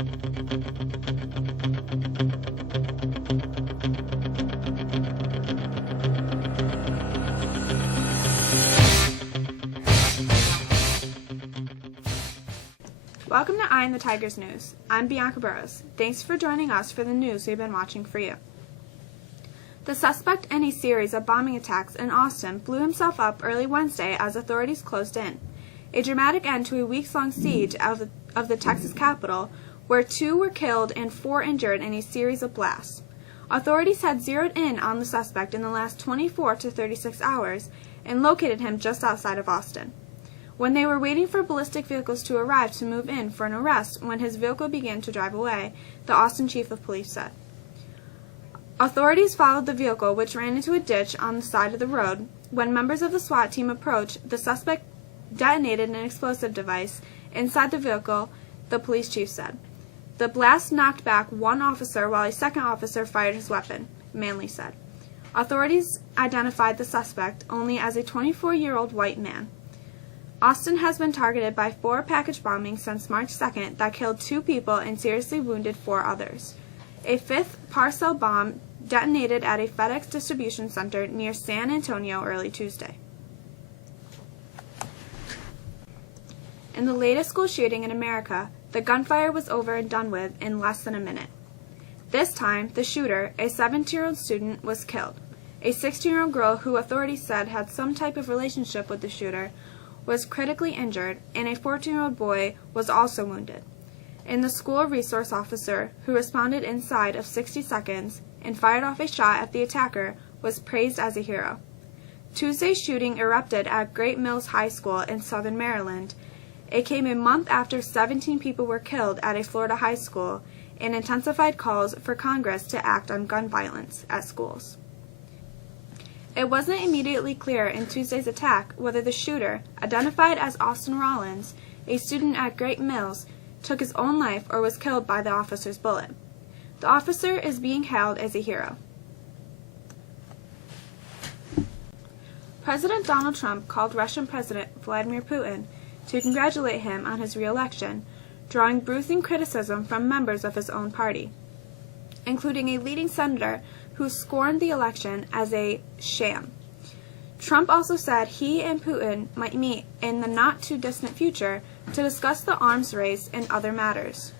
Welcome to Eye on the Tigers News. I'm Bianca Burrows. Thanks for joining us for the news we've been watching for you. The suspect in a series of bombing attacks in Austin blew himself up early Wednesday as authorities closed in. A dramatic end to a weeks-long siege of the Texas Capitol, where 2 were killed and 4 injured in a series of blasts. Authorities had zeroed in on the suspect in the last 24 to 36 hours and located him just outside of Austin. When they were waiting for ballistic vehicles to arrive to move in for an arrest when his vehicle began to drive away, the Austin chief of police said. Authorities followed the vehicle, which ran into a ditch on the side of the road. When members of the SWAT team approached, the suspect detonated an explosive device inside the vehicle, the police chief said. The blast knocked back one officer while a second officer fired his weapon, Manley said. Authorities identified the suspect only as a 24-year-old white man. Austin has been targeted by 4 package bombings since March 2nd that killed 2 people and seriously wounded 4 others. A 5th parcel bomb detonated at a FedEx distribution center near San Antonio early Tuesday. In the latest school shooting in America, the gunfire was over and done with in less than a minute. This time, the shooter, a 17-year-old student, was killed. A 16-year-old girl who authorities said had some type of relationship with the shooter was critically injured, and a 14-year-old boy was also wounded. And the school resource officer, who responded inside of 60 seconds and fired off a shot at the attacker, was praised as a hero. Tuesday's shooting erupted at Great Mills High School in southern Maryland. It came a month after 17 people were killed at a Florida high school and intensified calls for Congress to act on gun violence at schools. It wasn't immediately clear in Tuesday's attack whether the shooter, identified as Austin Rollins, a student at Great Mills, took his own life or was killed by the officer's bullet. The officer is being hailed as a hero. President Donald Trump called Russian President Vladimir Putin to congratulate him on his re-election, drawing bruising criticism from members of his own party, including a leading senator who scorned the election as a sham. Trump also said he and Putin might meet in the not-too-distant future to discuss the arms race and other matters.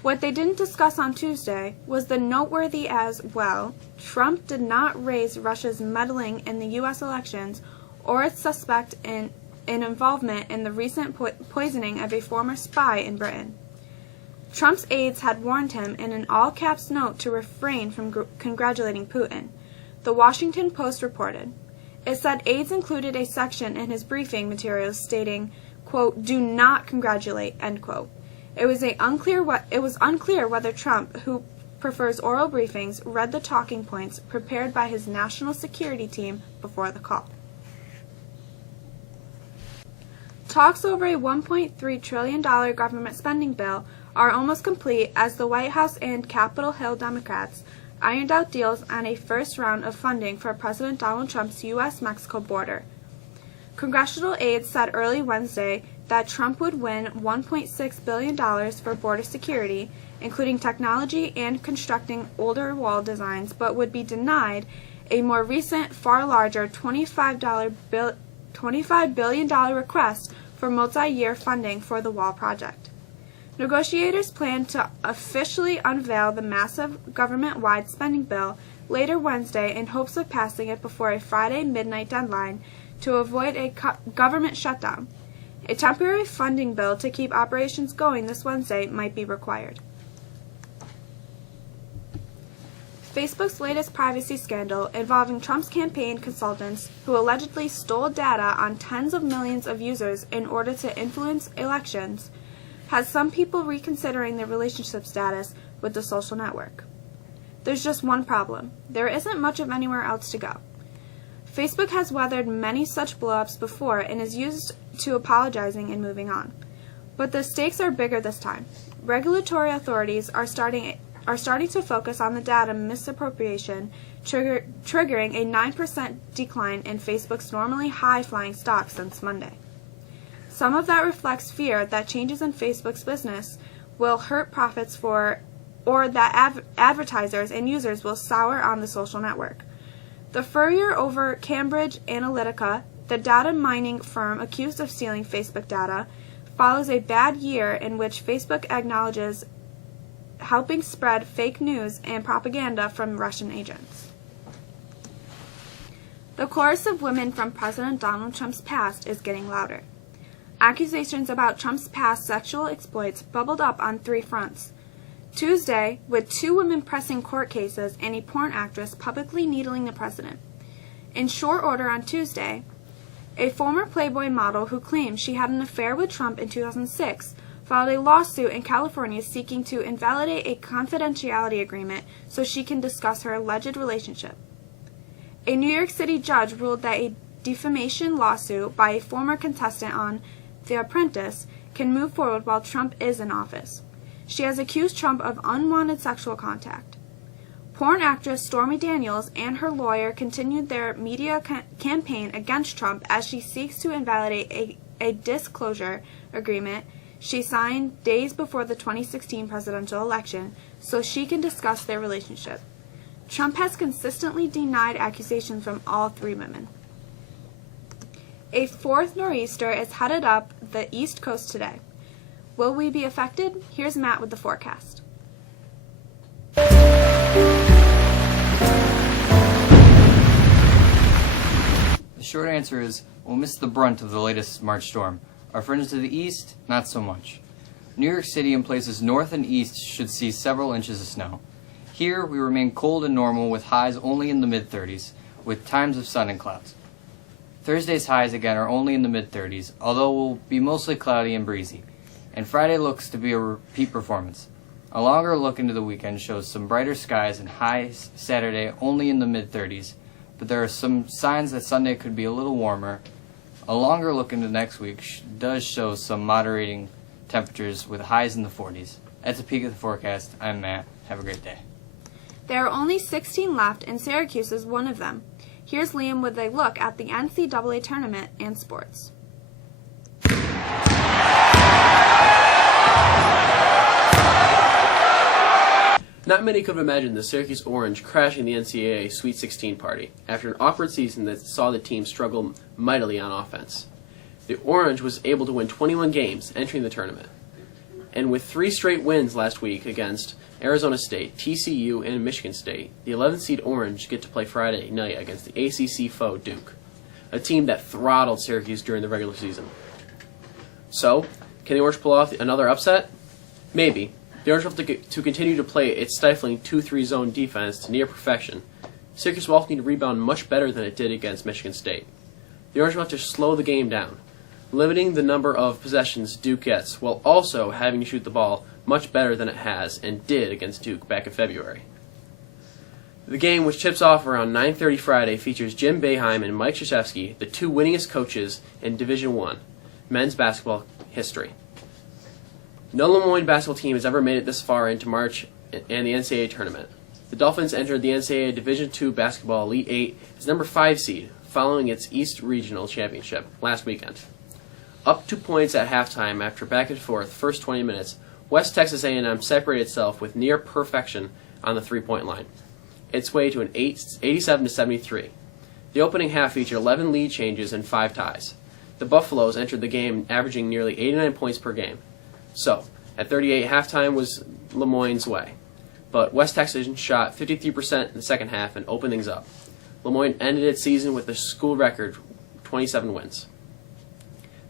What they didn't discuss on Tuesday was the noteworthy as well. Trump did not raise Russia's meddling in the U.S. elections or its suspect in involvement in the recent poisoning of a former spy in Britain. Trump's aides had warned him in an all-caps note to refrain from congratulating Putin, the Washington Post reported. It said aides included a section in his briefing materials stating, quote, "Do not congratulate," end quote. It was unclear whether Trump, who prefers oral briefings, read the talking points prepared by his national security team before the call. Talks over a $1.3 trillion government spending bill are almost complete as the White House and Capitol Hill Democrats ironed out deals on a first round of funding for President Donald Trump's U.S.-Mexico border. Congressional aides said early Wednesday that Trump would win $1.6 billion for border security, including technology and constructing older wall designs, but would be denied a more recent, far larger $25 billion request for multi-year funding for the wall project. Negotiators plan to officially unveil the massive government-wide spending bill later Wednesday in hopes of passing it before a Friday midnight deadline to avoid a government shutdown. A temporary funding bill to keep operations going this Wednesday might be required. Facebook's latest privacy scandal involving Trump's campaign consultants who allegedly stole data on tens of millions of users in order to influence elections has some people reconsidering their relationship status with the social network. There's just one problem. There isn't much of anywhere else to go. Facebook has weathered many such blow-ups before and is used to apologizing and moving on. But the stakes are bigger this time. Regulatory authorities are starting to focus on the data misappropriation, triggering a 9% decline in Facebook's normally high-flying stock since Monday. Some of that reflects fear that changes in Facebook's business will hurt profits or that advertisers and users will sour on the social network. The furor over Cambridge Analytica, the data mining firm accused of stealing Facebook data, follows a bad year in which Facebook acknowledges helping spread fake news and propaganda from Russian agents. The chorus of women from President Donald Trump's past is getting louder. Accusations about Trump's past sexual exploits bubbled up on 3 fronts. Tuesday, with 2 women pressing court cases and a porn actress publicly needling the president. In short order on Tuesday, a former Playboy model who claimed she had an affair with Trump in 2006 filed a lawsuit in California seeking to invalidate a confidentiality agreement so she can discuss her alleged relationship. A New York City judge ruled that a defamation lawsuit by a former contestant on The Apprentice can move forward while Trump is in office. She has accused Trump of unwanted sexual contact. Porn actress Stormy Daniels and her lawyer continued their media campaign against Trump as she seeks to invalidate a disclosure agreement she signed days before the 2016 presidential election so she can discuss their relationship. Trump has consistently denied accusations from all 3 women. A 4th nor'easter is headed up the East Coast today. Will we be affected? Here's Matt with the forecast. The short answer is we'll miss the brunt of the latest March storm. Our friends to the east, not so much. New York City and places north and east should see several inches of snow. Here, we remain cold and normal with highs only in the mid-30s, with times of sun and clouds. Thursday's highs again are only in the mid-30s, although will be mostly cloudy and breezy. And Friday looks to be a repeat performance. A longer look into the weekend shows some brighter skies and highs Saturday only in the mid-30s, but there are some signs that Sunday could be a little warmer. A longer look into next week does show some moderating temperatures with highs in the 40s. That's a peek at the forecast. I'm Matt. Have a great day. There are only 16 left, and Syracuse is one of them. Here's Liam with a look at the NCAA tournament and sports. Not many could have imagined the Syracuse Orange crashing the NCAA Sweet 16 party after an awkward season that saw the team struggle mightily on offense. The Orange was able to win 21 games entering the tournament, and with 3 straight wins last week against Arizona State, TCU, and Michigan State, the 11th seed Orange get to play Friday night against the ACC foe Duke, a team that throttled Syracuse during the regular season. So, can the Orange pull off another upset? Maybe. The Orange will have to continue to play its stifling 2-3 zone defense to near perfection. Syracuse will also need to rebound much better than it did against Michigan State. The Orange will have to slow the game down, limiting the number of possessions Duke gets, while also having to shoot the ball much better than it has and did against Duke back in February. The game, which tips off around 9:30 Friday, features Jim Boeheim and Mike Krzyzewski, the 2 winningest coaches in Division I men's basketball history. No Lemoyne basketball team has ever made it this far into March and the NCAA tournament. The Dolphins entered the NCAA Division II Basketball Elite 8 as number 5 seed, following its East Regional Championship last weekend. Up 2 points at halftime after back and forth first 20 minutes, West Texas A&M separated itself with near perfection on the 3-point line, its way to an 87-73. The opening half featured 11 lead changes and 5 ties. The Buffaloes entered the game averaging nearly 89 points per game. So, at 38, halftime was Lemoyne's way. But West Texas shot 53% in the second half and opened things up. Lemoyne ended its season with a school record 27 wins.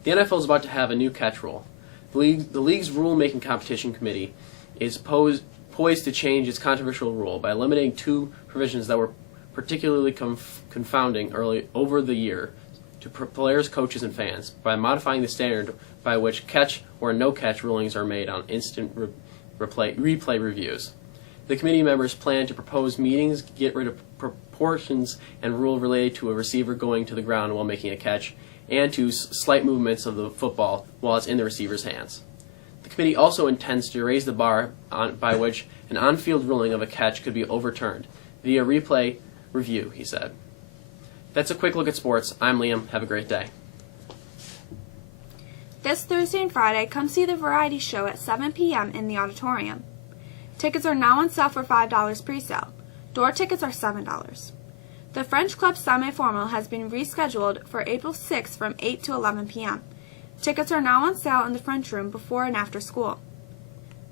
The NFL is about to have a new catch rule. The league's rule-making competition committee is poised to change its controversial rule by eliminating 2 provisions that were particularly confounding early over the year to players, coaches, and fans by modifying the standard by which catch or no-catch rulings are made on instant replay reviews. The committee members plan to propose meetings, get rid of proportions and rule related to a receiver going to the ground while making a catch, and to slight movements of the football while it's in the receiver's hands. The committee also intends to raise the bar by which an on-field ruling of a catch could be overturned via replay review, he said. That's a quick look at sports. I'm Liam. Have a great day. This Thursday and Friday, come see the variety show at 7 p.m. in the auditorium. Tickets are now on sale for $5 pre-sale. Door tickets are $7. The French Club Semi-Formal has been rescheduled for April 6th from 8 to 11 p.m. Tickets are now on sale in the French Room before and after school.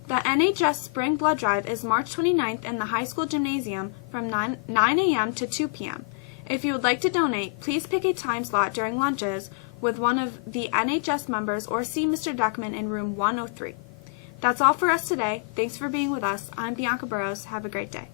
The NHS Spring Blood Drive is March 29th in the high school gymnasium from 9 a.m. to 2 p.m. If you would like to donate, please pick a time slot during lunches with one of the NHS members or see Mr. Deckman in room 103. That's all for us today. Thanks for being with us. I'm Bianca Burrows. Have a great day.